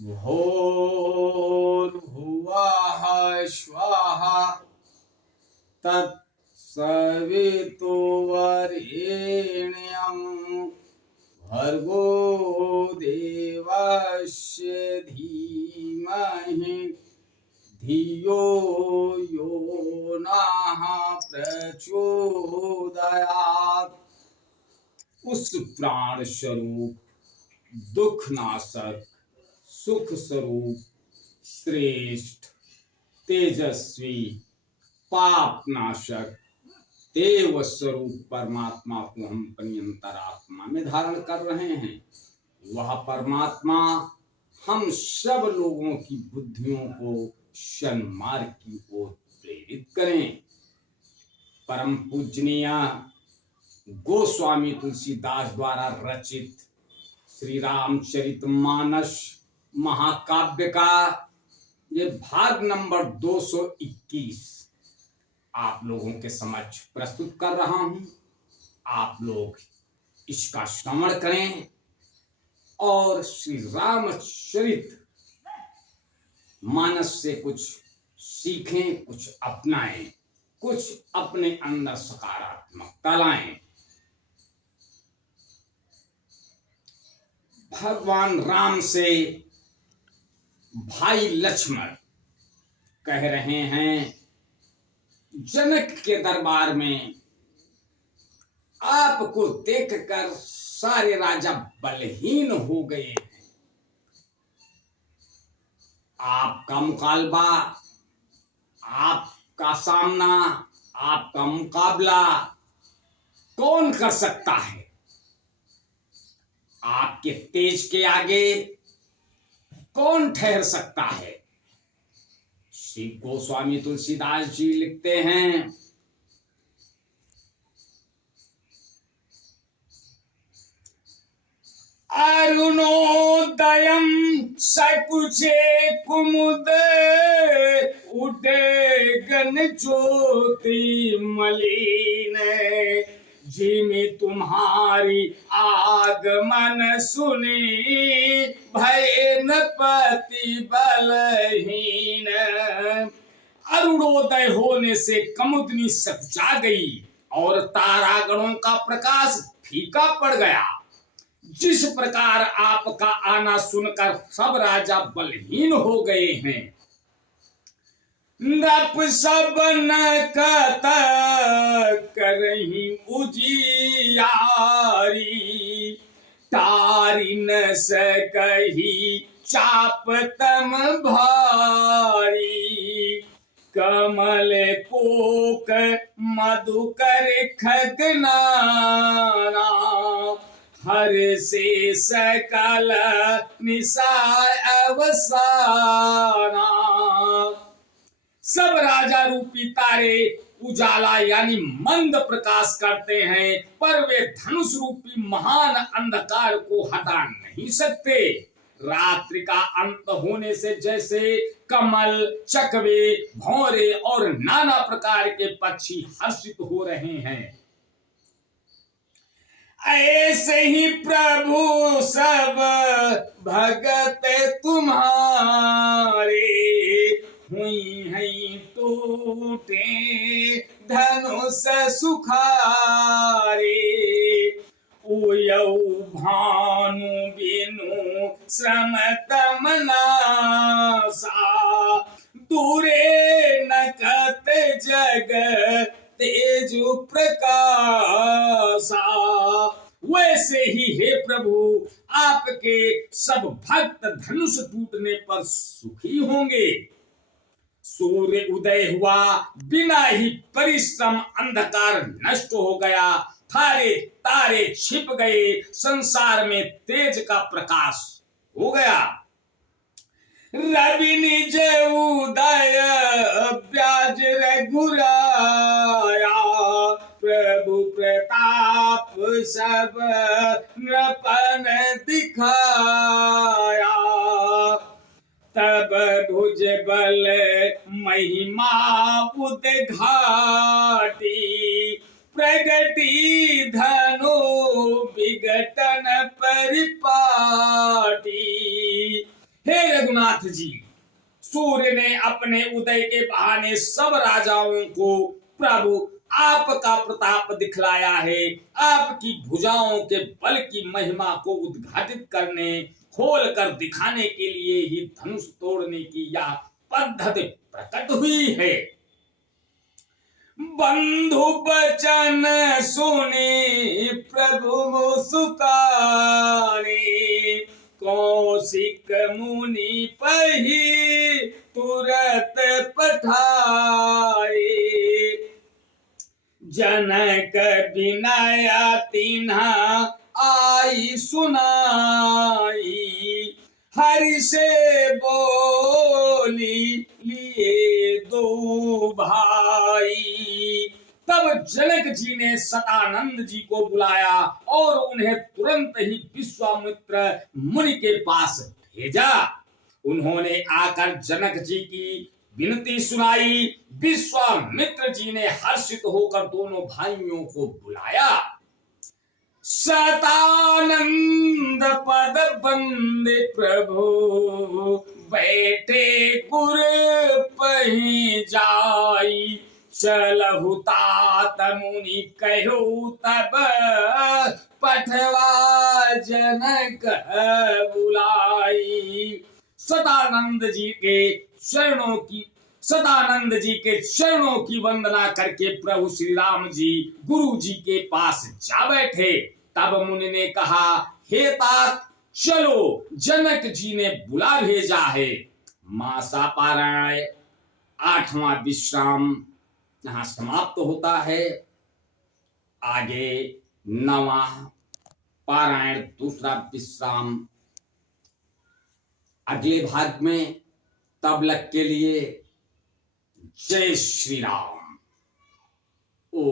भूर्भुवः स्वः तत्सवितुर्वरेण्यं भर्गो देवस्य धीमहि धियो यो नः प्रचोदयात्। उस प्राण स्वरूप, दुख नाशक, सुख स्वरूप, श्रेष्ठ, तेजस्वी, पाप नाशक, देव स्वरूप परमात्मा को हम अपनी अंतरात्मा में धारण कर रहे हैं। वह परमात्मा हम सब लोगों की बुद्धियों को सन्मार्ग की ओर प्रेरित करें। परम पूजनीय गोस्वामी तुलसीदास द्वारा रचित श्री रामचरितमानस महाकाव्य का ये भाग नंबर 221 आप लोगों के समक्ष प्रस्तुत कर रहा हूं। आप लोग इसका श्रवण करें और श्री रामचरित मानस से कुछ सीखें, कुछ अपनाएं, कुछ अपने अंदर सकारात्मकता लाएं। भगवान राम से भाई लक्ष्मण कह रहे हैं जनक के दरबार में, आपको देखकर सारे राजा बलहीन हो गए हैं। आपका मुकालबा, आपका सामना, आपका मुकाबला कौन कर सकता है? आपके तेज के आगे कौन ठहर सकता है? श्री गोस्वामी तुलसीदास जी लिखते हैं, अरुणोदयं सकुचे कुमुद उठे गन ज्योति मलिन, जिमि तुम्हारी आगमन सुनी भय न पति बलहीन। अरुणोदय होने से कमुदनी सकुचा गई और तारागणों का प्रकाश फीका पड़ गया। जिस प्रकार आपका आना सुनकर सब राजा बलहीन हो गए हैं। नप सब न कत करही उजियारी, तारी न सकही चाप तम भारी, कमल कोक मधुकर खगनाना, हर से सकल निसाय अवसाना। सब राजा रूपी तारे उजाला यानी मंद प्रकाश करते हैं, पर वे धनुष रूपी महान अंधकार को हटा नहीं सकते। रात्रि का अंत होने से जैसे कमल, चकवे, भौरे और नाना प्रकार के पक्षी हर्षित हो रहे हैं, ऐसे ही प्रभु सब भगत तुम्हारे, हुई है टूटे धनुष सुखारे। उयौ भानु बिनु श्रम तमनासा, दूरे नकत जग तेजु प्रकाशा। वैसे ही हे प्रभु आपके सब भक्त धनुष टूटने पर सुखी होंगे। सूर्य उदय हुआ, बिना ही परिश्रम अंधकार नष्ट हो गया, थारे तारे छिप गए, संसार में तेज का प्रकाश हो गया। रवि निज उदय ब्याज रघुराया, प्रभु प्रताप सब नृपन दिखाया। तब भुज बल महिमा उद्घाटी, प्रगति धनु विघटन परिपाटी। हे रघुनाथ जी, सूर्य ने अपने उदय के बहाने सब राजाओं को प्रभु आपका प्रताप दिखलाया है। आपकी भुजाओं के बल की महिमा को उद्घाटित करने, खोल कर दिखाने के लिए ही धनुष तोड़ने की यह पद्धति प्रकट हुई है। बंधु बचन सुने प्रभु मुस्काने, कौशिक मुनि पही तुरत पठाए। जनक विनय तिन्हा आई सुनाई, हरि से बोली लिए दो भाई। तब जनक जी ने सतानंद जी को बुलाया और उन्हें तुरंत ही विश्वामित्र मुनि के पास भेजा। उन्होंने आकर जनक जी की विनती सुनाई। विश्वामित्र जी ने हर्षित होकर दोनों भाइयों को बुलाया। सतानंद पद बंदे प्रभु, बैठे गुर पही जाई। चलहु तात मुनि कहो तब, पठवा जनक बुलाई। सदानंद जी के चरणों की वंदना करके प्रभु श्री राम जी गुरु जी के पास जा बैठे। तब मुनि ने कहा, हे तात चलो, जनक जी ने बुला भेजा है। मासा पारायण 8वां विश्राम यहाँ समाप्त होता है। आगे 9वां पारायण दूसरा विश्राम अगले भाग में। तब तक के लिए जय श्री राम। ओ